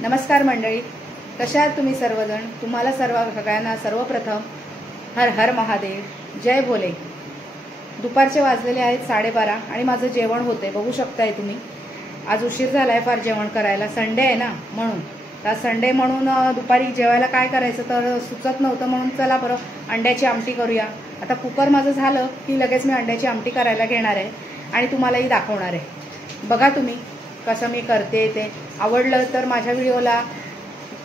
नमस्कार मंडळी, कशा आहात तुम्ही सर्वजण? तुम्हाला सगळ्यांना सर्वप्रथम हर हर महादेव, जय भोले. दुपारचे वाजलेले आहेत 12:30 आणि माझं जेवण होते. बघू शकताय तुम्ही. आज उशीर झालाय फार जेवण करायला. संडे आहे ना, म्हणून. तर संडे म्हणून दुपारी जेवायला काय करायचं तर सुचत नव्हतं, म्हणून चला बरं अंड्याची आमटी करूया. आता कुकर माझं झालं की लगेच मी अंड्याची आमटी करायला घेणार आहे आणि तुम्हालाही दाखवणार आहे. बघा तुम्ही कसं मी करते ते. आवडलं तर माझ्या व्हिडिओला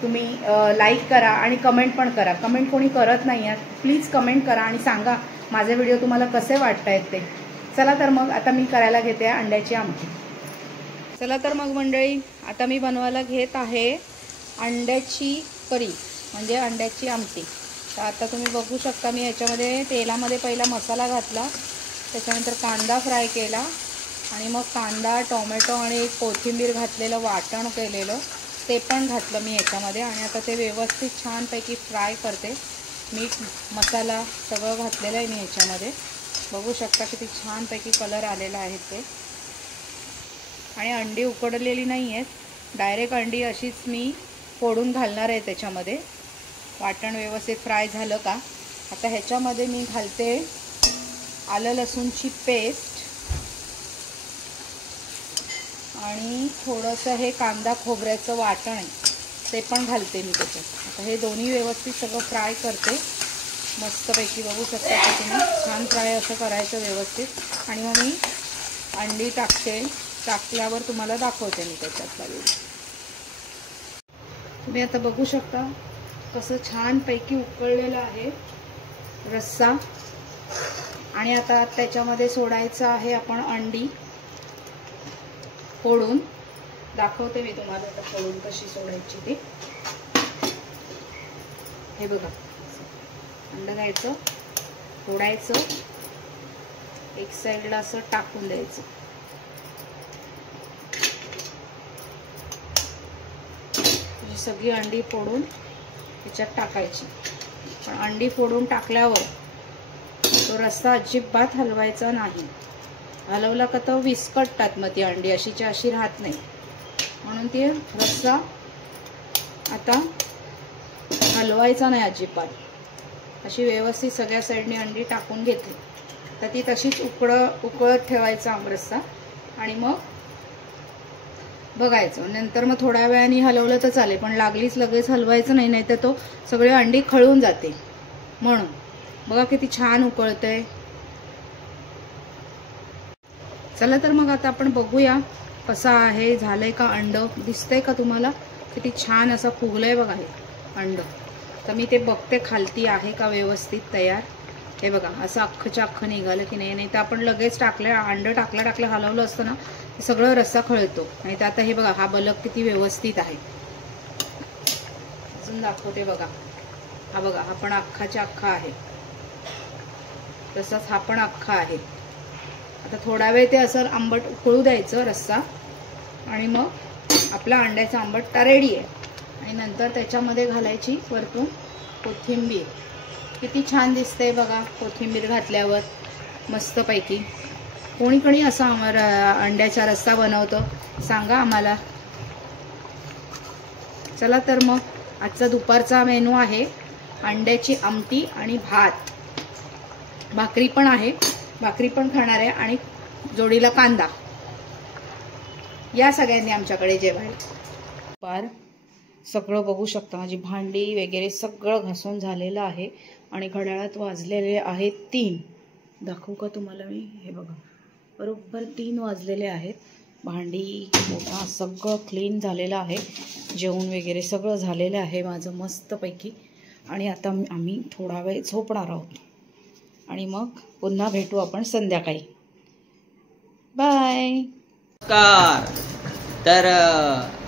तुम्ही लाईक करा आणि कमेंट पण करा. कमेंट कोणी करत नाही आहे, प्लीज कमेंट करा आणि सांगा माझे व्हिडिओ तुम्हाला कसे वाटत आहेत ते. चला तर मग आता मी करायला घेते अंड्याची आमटी. चला तर मग मंडळी, आता मी बनवायला घेत आहे अंड्याची करी, म्हणजे अंड्याची आमटी. तर आता तुम्ही बघू शकता, मी याच्यामध्ये तेलामध्ये पहिला मसाला घातला, त्याच्यानंतर कांदा फ्राय केला आणि मग कांदा, टोमॅटो आणि कोथिंबीर घातलेलं वाटण केलेलं ते पण घातलं मी याच्यामध्ये. आणि आता ते व्यवस्थित छानपैकी फ्राय करते. मीठ, मसाला सगळं घातलेलं आहे मी याच्यामध्ये. बघू शकता किती छानपैकी कलर आलेला आहे ते. आणि अंडी उकडलेली नाही आहेत, डायरेक्ट अंडी अशीच मी फोडून घालणार आहे त्याच्यामध्ये. वाटण व्यवस्थित फ्राय झालं का आता ह्याच्यामध्ये मी घालते आलं लसूणची पेस्ट आणि थोडंसं हे कांदा खोबऱ्याचं वाटण आहे ते पण घालते मी त्याच्यात. आता हे दोन्ही व्यवस्थित सगळं फ्राय करते मस्तपैकी. बघू शकता की तुम्ही, छान फ्राय असं करायचं व्यवस्थित. आणि मग मी अंडी टाकते. टाकल्यावर तुम्हाला दाखवते मी त्याच्यातला व्हिडिओ. तुम्ही आता बघू शकता कसं छानपैकी उकळलेलं आहे रस्सा. आणि आता त्याच्यामध्ये सोडायचं आहे आपण अंडी फोडून. दाखवते मी तुम्हाला आता फोडून कशी सोडायची ते. हे बघा, अंड घ्यायचं, फोडायचं, एक साईडला असं टाकून द्यायचं. ही सगळी अंडी फोडून त्याच्यात टाकायची. पण अंडी फोडून टाकल्यावर तो रस्सा अजिबात हलवायचा नाही. हलवला का तो विस्कटतात, मग ती अंडी अशीच्या अशी राहत नाही. म्हणून ती रस्सा आता हलवायचा नाही अजिबात. अशी व्यवस्थित सगळ्या साईडनी अंडी टाकून घेतली तर ती तशीच उकळत ठेवायचा रस्सा. आणि मग बघायचं, नंतर मग थोड्या वेळाने हलवलं तर चालेल, पण लागलीच लगेच हलवायचं नाही, नाहीतर तो सगळे अंडी खळून जाते. म्हणून बघा किती छान उकळतंय. चला तर मग आता आपण बघूया कसं आहे, झालंय का अंड. दिसतंय का तुम्हाला किती छान असं फुगलंय बघा हे अंड. तर मी ते बघते खालती आहे का व्यवस्थित तयार. हे बघा असं अख्खच्या अख्खं निघालं की नाही. तर आपण लगेच टाकलं अंड टाकलं हलवलं असतं ना, ते सगळं रस्सा खळतो. नाही तर आता हे बघा हा बलक किती व्यवस्थित आहे. अजून दाखवते बघा. हा बघा, हा पण अख्खाच्या अख्खा आहे, तसाच हा पण अख्खा आहे. आता थोडा वेळ ते असं आंबट उकळू द्यायचं रस्सा. आणि मग आपला अंड्याचा आंबट्टा रेडी आहे. आणि नंतर त्याच्यामध्ये घालायची वरतून कोथिंबीर. किती छान दिसते बघा कोथिंबीर घातल्यावर मस्तपैकी. कोणी असा अंड्याचा रस्सा बनवतो सांगा आम्हाला. चला तर मग आजचा दुपारचा मेनू आहे अंड्याची आमटी आणि भात. भाकरी पण आहे, भाकरी पण खाणार आहे आणि जोडीला कांदा. या सगळ्यांनी आमच्याकडे जेवायला. दुपार सगळं बघू शकता, माझी भांडी वगैरे सगळं घासून झालेलं आहे. आणि घड्याळात वाजलेले आहेत 3. दाखवू का तुम्हाला मी? हे बघा, बरोबर 3 वाजलेले आहेत. भांडी मोठा सगळं क्लीन झालेलं आहे. जेवण वगैरे सगळं झालेलं आहे माझं मस्तपैकी. आणि आता आम्ही थोडा वेळ झोपणार आहोत आणि मग पुन्हा भेटू आपण संध्याकाळी. बाय. नमस्कार. तर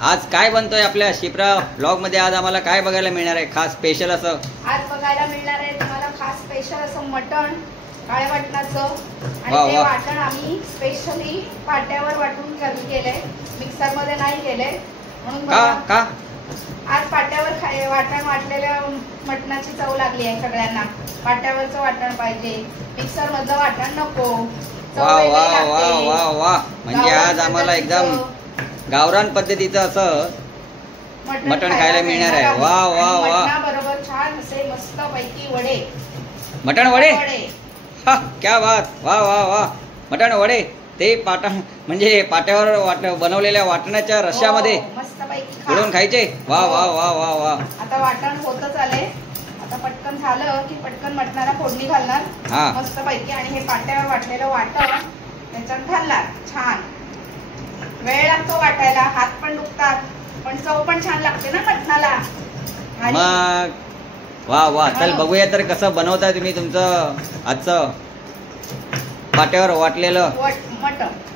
आज काय बनतोय आपल्या शिप्रा ब्लॉग मध्ये? आज आम्हाला काय बघायला मिळणार आहे खास स्पेशल असं? आज बघायला मिळणार आहे तुम्हाला खास स्पेशल असं मटण, काळ्या वाटणाचं. आणि ते वाटण आम्ही स्पेशली पाट्यावर वाटून केलंय, मिक्सर मध्ये नाही केलंय. म्हणून का आज पाट्यावर वाटण वाटलेल्या मटणाची चव लागली आहे सगळ्यांना. पाट्यावरचं वाटण पाहिजे, मिक्सर मधलं वाटण नको. वा वा वा वा वा. म्हणजे आज आम्हाला एकदम गावरान पद्धतीचं असं मटण खायला मिळणार आहे. वा वा वा. बरोबर छान असे मस्त पैकी वडे, मटण वडे. हा क्या बात. वा वा वा. मटण वडे ते म्हणजे पाट्यावर बनवलेल्या वाटणाच्या रश्यामध्ये मस्त पैकी बुडवून खायचे. वा वा वा वा वा. आता वाटण होतच आले. आता पटकन झालं की पटकन मटणाला फोडणी घालणार मस्त पैकी आणि हे पाट्यावर वाटलेलं वाटण त्याच्यात घालणार. छान वेळ लागतो वाटायला, हात पण दुखतात, पण चव पण छान लागते ना मटणाला. मग वा वा. चल बघूया तर कसं बनवताय तुम्ही तुमचं आजचं पाट्यावर वाटलेलं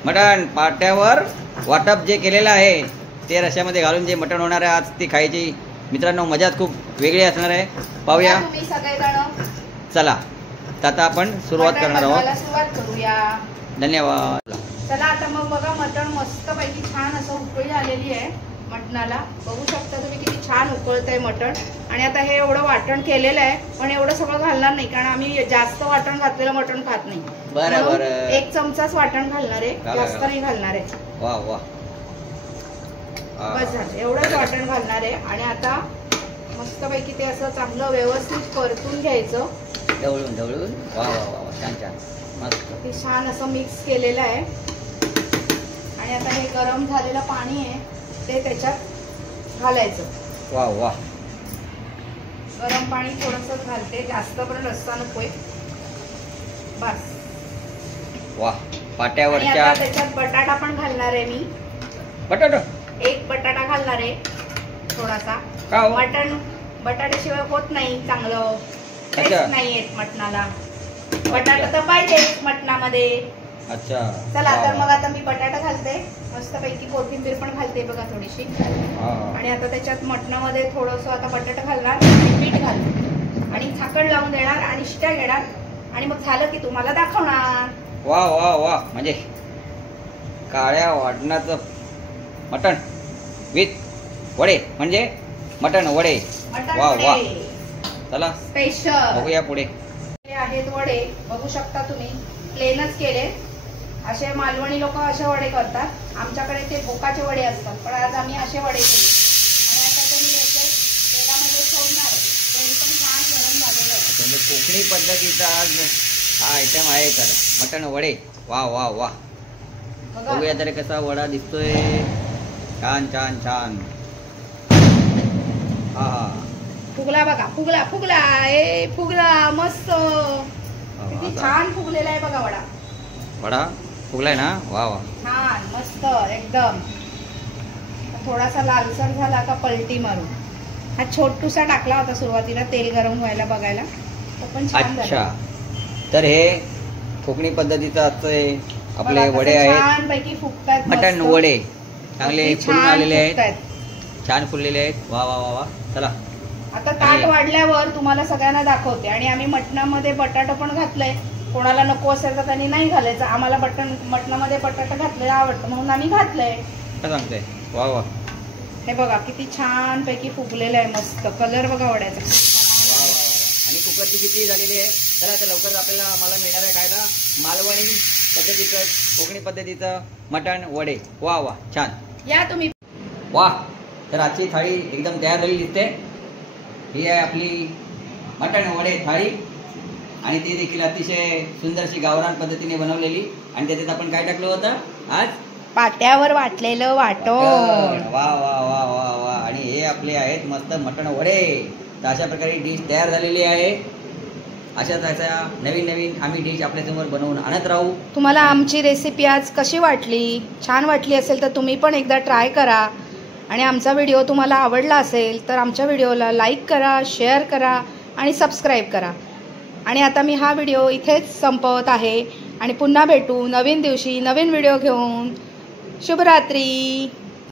मटण. पाट्यावर वाटप जे केलेलं आहे ते रश्यामध्ये घालून जे मटण होणार आहे आज ती खायची मित्रांनो मजाच खूप वेगळी असणार आहे. पाहूया तुम्ही सगळेजण. चला आता आपण सुरुवात करणार आहोत. सुरुवात करूया. धन्यवाद. चला आता मग बघा मटण मस्त पैकी छान असं उकळी आलेली आहे मटणाला. बघू शकता तुम्ही किती छान उकळतंय मटण. आणि आता हे एवढं वाटण केलेलं आहे पण एवढं सगळं घालणार नाही कारण आम्ही जास्त वाटण घातलेलं मटण खात नाही. बरोबर. 1 चमचाच वाटण घालणार आहे, जास्त नाही घालणार आहे. वा वा. बस झालं एवढंच वाटण घालणार आहे. आणि आता मस्तपैकी ते असं चांगलं व्यवस्थित परतून घ्यायचं ढवळून ढवळून. वा वा वा. छान छान मस्त. ते छान असं मिक्स केलेलं आहे. आणि आता हे गरम झालेलं पाणी आहे ते त्याच्यात घालायचं. वा वा. गरम पाणी थोडंसं घालते, जास्त पण रस्सा नकोय. बस. वा. पाट्यावरच्या. आता त्याच्यात बटाटा पण घालणार आहे मी. बटाटा 1 बटाटा घालणार आहे थोडासा. मटण बटाट्याशिवाय होत नाही चांगलं, टेस्ट नाही येत मटणाला. बटाटा तर पाहिजे मटणामध्ये. अच्छा. चला तर मग आता मी बटाटा घालते मस्तपैकी, कोथिंबीर पण घालते बघा थोडीशी. आणि आता त्याच्यात मटणामध्ये थोडंसं आता बटाटा घालणार, मीठ घालणार आणि झाकण लावून देणार आणि शिट्या घेणार आणि मग झालं की तुम्हाला दाखवणार. वा वा वा. म्हणजे काळ्या वाटणाचं मटण विथ वडे म्हणजे मटण वडे. वा वा. चला स्पेशल बघूया पुढे. आहेत वडे बघू शकता तुम्ही, प्लेनच केले. असे मालवणी लोक असे वडे करतात, आमच्याकडे ते भोकाचे वडे असतात, पण आज आम्ही असे वडे केले. आणि आता तुम्ही याचे तेलामध्ये सोडणार. तेल पण छान गरम झालेलं आहे. म्हणजे कोकणी पद्धतीचा आज हा आयटम आहे तर मटण वडे. वा वा वा. बघूया तरी कसा वडा दिसतोय. छान छान छान. हा हा. फुगला बघा, फुगला फुगला. फुगला मस्त. किती छान फुगलेला आहे बघा वडा. वडा फुगलाय ना. वा वा. छान मस्त एकदम. थोडासा लालसर झाला का पलटी मारू. हा छोटूसा टाकला होता सुरुवातीला तेल गरम व्हायला बघायला, तो पण छान. अच्छा. तर हे कोकणी पद्धतीचं असतंय. आपले वडे आहेत छानपैकी फुगतात. मटण वडे चांगले फुलून आलेले आहेत, छान फुललेले आहेत. वा वा वा वा. चला आता ताट वाढल्यावर तुम्हाला सगळ्यांना दाखवते. आणि आम्ही मटणामध्ये बटाटा पण घातलंय. कोणाला नको असेल तर त्यांनी नाही घालायचं. आम्हाला मटणामध्ये बटाटा घातलेला आवडतं म्हणून आम्ही घातलंय. सांगते. वा वा. हे बघा किती छान पैकी फुगलेलं आहे. मस्त कलर बघा वड्याचा. वा वा वा. आणि कुकरची किती झालेली आहे. चला तर लवकर आपल्याला आम्हाला मिळणार आहे खायला मालवणी पद्धतीचं कोकणी पद्धतीचं मटण वडे. वा वा. छान. या तुम्ही. वा. तर आजची थाळी एकदम तयार झालेली दिसते. ही आहे आपली मटण वडे थाळी आणि ती देखील अतिशय सुंदरशी गावरान पद्धतीने बनवलेली. आणि त्याच्यात आपण काय टाकलं होतं आज पाट्यावर वाटलेलं वाटण. वा वा वा वा वा. आणि हे आपले आहेत मस्त मटण वडे. तर अशा प्रकारे डिश तयार झालेली आहे. अशाच अशा नवीन नवीन आम्ही डिश आपल्यासमोर बनवून आणत राहू. तुम्हाला आमची रेसिपी आज कशी वाटली? छान वाटली असेल तर तुम्ही पण एकदा ट्राय करा. आणि आमचा व्हिडिओ तुम्हाला आवडला असेल तर आमच्या व्हिडिओला लाईक करा, शेअर करा आणि सबस्क्राईब करा. आणि आता मी हा व्हिडिओ इथेच संपवत आहे आणि पुन्हा भेटू नवीन दिवशी नवीन व्हिडिओ घेऊन. शुभरात्री.